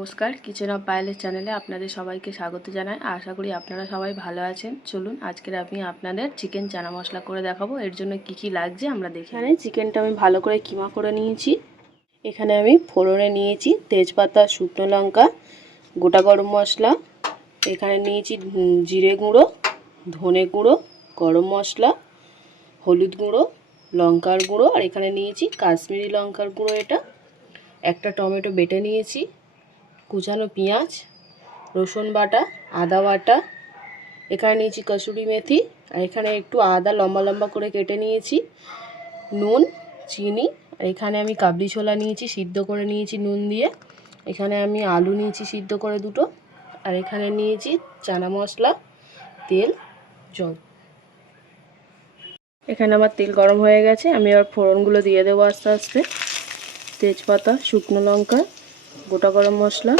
নমস্কার, kitchen of পায়েলের চ্যানেলে আপনাদের সবাইকে স্বাগত জানাই। আশা করি আপনারা সবাই ভালো আছেন। চলুন আজকের আমি আপনাদের চিকেন চানা মশলা করে দেখাবো। এর জন্য কি কি লাগছে আমরা দেখি। এখানে চিকেনটা আমি ভালো করে কিমা করে নিয়েছি। এখানে আমি ফোড়নে নিয়েছি তেজপাতা, শুকনো লঙ্কা, গোটা গরম মশলা। এখানে নিয়েছি জিরে গুঁড়ো, ধনে গুঁড়ো, গরম মশলা, হলুদ গুঁড়ো, লঙ্কার গুঁড়ো, আর এখানে নিয়েছি কাশ্মীরি লঙ্কার গুঁড়ো। এটা একটা টমেটো বেটে নিয়েছি, কুচানো পেঁয়াজ, রসুন বাটা, আদা বাটা, এখানে নিয়েছি কসুরি মেথি, আর এখানে একটু আদা লম্বা লম্বা করে কেটে নিয়েছি, নুন, চিনি, আর এখানে আমি কাবলি ছোলা নিয়েছি, সিদ্ধ করে নিয়েছি নুন দিয়ে। এখানে আমি আলু নিয়েছি সিদ্ধ করে দুটো, আর এখানে নিয়েছি চানা মশলা, তেল, জল। এখানে আমার তেল গরম হয়ে গেছে, আমি এবার ফোড়নগুলো দিয়ে দেবো আস্তে আস্তে। তেজপাতা, শুকনো লঙ্কা, গোটা গরম মশলা,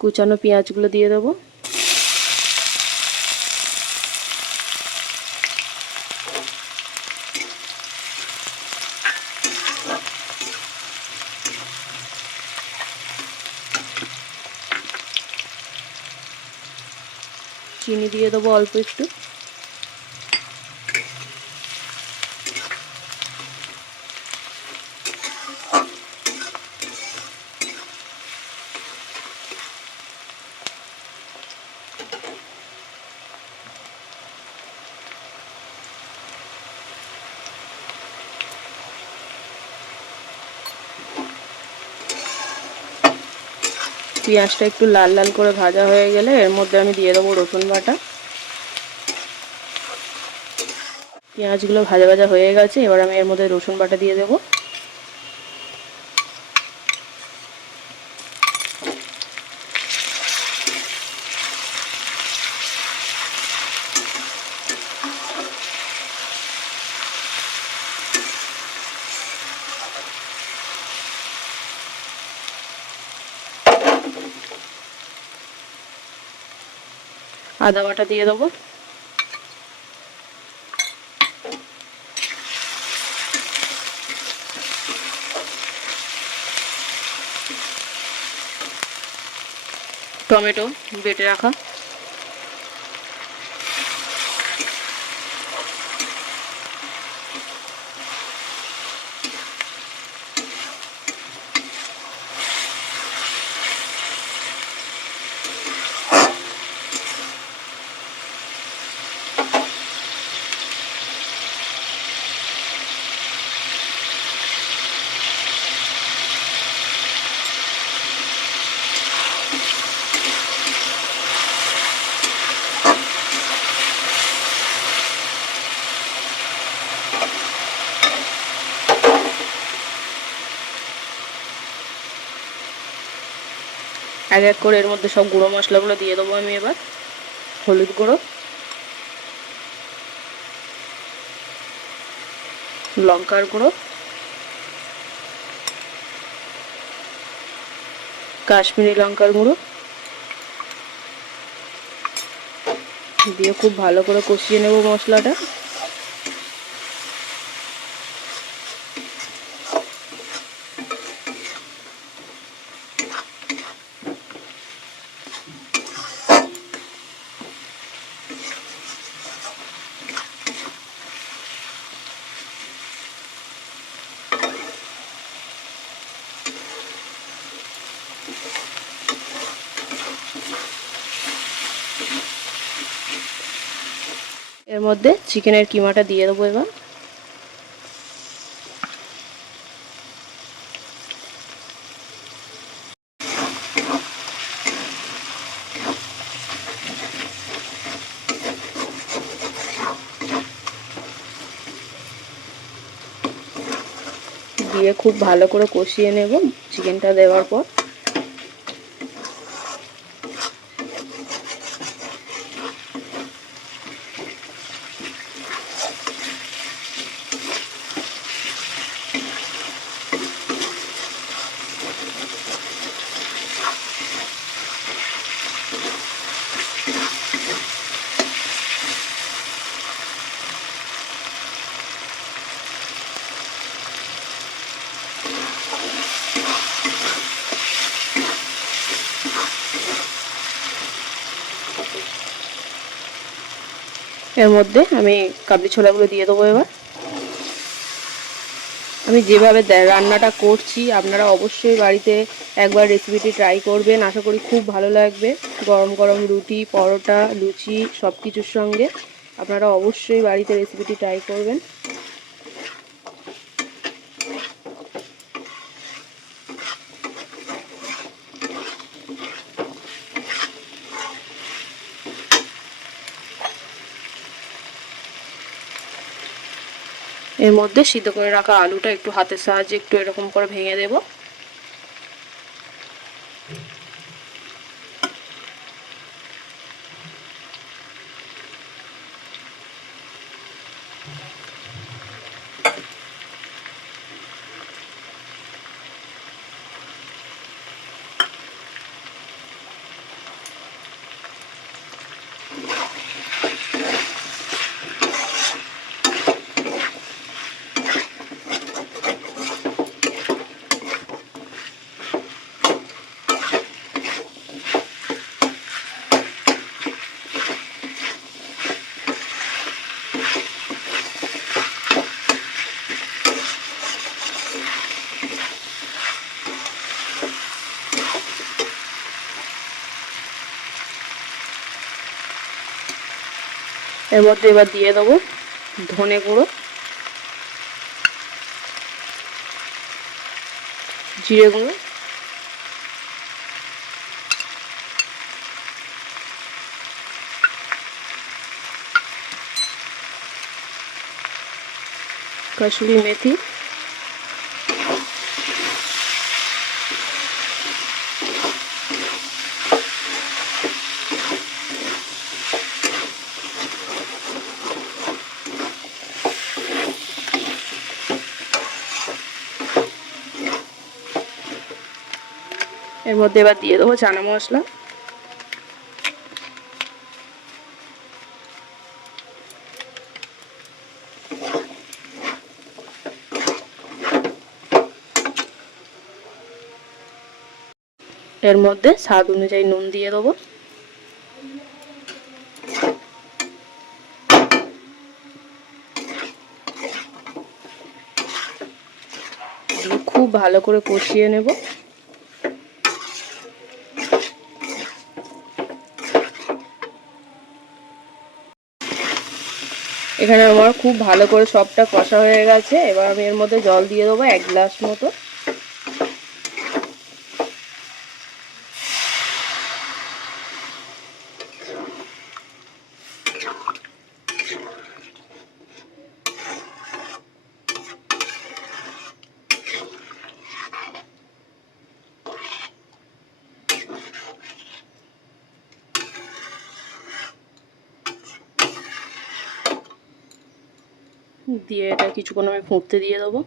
কুচানো পেঁয়াজগুলো দিয়ে দেবো। চিনি দিয়ে দেবো অল্প একটু। পেঁয়াজটা একটু লাল লাল করে ভাজা হয়ে গেলে এর মধ্যে আমি দিয়ে দেবো রসুন বাটা। পেঁয়াজগুলো ভাজা ভাজা হয়ে গেছে, এবার আমি এর মধ্যে রসুন বাটা দিয়ে দেবো। আদা বাটা দিয়ে দেবো। টমেটো বেটে রাখা, এক এক করে এর মধ্যে সব গুঁড়ো মশলাগুলো দিয়ে দেবো আমি এবার। হলুদ গুঁড়ো, লঙ্কার গুঁড়ো, কাশ্মীরি লঙ্কার গুঁড়ো দিয়ে খুব ভালো করে কষিয়ে নেব মশলাটা। এর মধ্যে চিকেনের কিমাটা দিয়ে দেবো এবার। দিয়ে খুব ভালো করে কষিয়ে নেব চিকেনটা দেওয়ার পর। এর মধ্যে আমি কাবলি ছোলাগুলো দিয়ে দেবো। এবার আমি যেভাবে রান্নাটা করছি আপনারা অবশ্যই বাড়িতে একবার রেসিপিটি ট্রাই করবেন, আশা করি খুব ভালো লাগবে। গরম গরম রুটি, পরোটা, লুচি সব কিছুর সঙ্গে আপনারা অবশ্যই বাড়িতে রেসিপিটি ট্রাই করবেন। এর মধ্যে সিদ্ধ করে রাখা আলুটা একটু হাতের সাহায্যে একটু এরকম করে ভেঙে দেব। এর মধ্যে এবার দিয়ে দেবো ধনে গুঁড়ো, জিরে গুঁড়ো, কসুরি মেথি, এর মধ্যে এবার দিয়ে দেবো চানা মশলা। এর মধ্যে স্বাদ অনুযায়ী নুন দিয়ে দেবো। খুব ভালো করে কষিয়ে নেব। এখানে আমার খুব ভালো করে সবটা কষা হয়ে গেছে। এবার আমি এর মধ্যে জল দিয়ে দেবো 1 গ্লাস মতো। দিয়ে এটা কিছুক্ষণ আমি ফুটতে দিয়ে দেবো।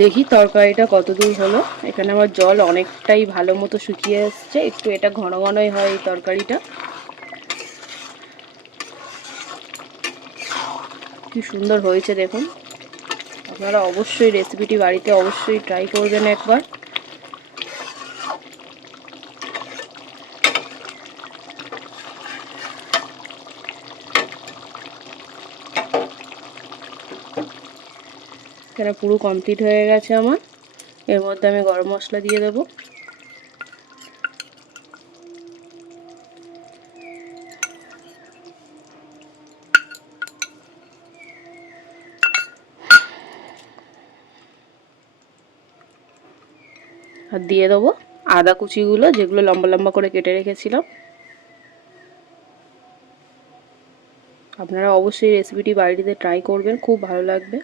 দেখি তরকারিটা কতদূর হলো। এখানে আমার জল অনেকটাই ভালো মতো শুকিয়ে এসছে, একটু এটা ঘন ঘনই হয় এই তরকারিটা। কি সুন্দর হয়েছে দেখুন। আপনারা অবশ্যই রেসিপিটি বাড়িতে অবশ্যই ট্রাই করবেন একবার। এখানে পুরো কমপ্লিট হয়ে গেছে আমার। এর মধ্যে আমি গরম মশলা দিয়ে দেবো। আর দিয়ে দেবো আদা কুচিগুলো, যেগুলো লম্বা লম্বা করে কেটে রেখেছিলাম। আপনারা অবশ্যই রেসিপিটি বাড়িতে ট্রাই করবেন, খুব ভালো লাগবে।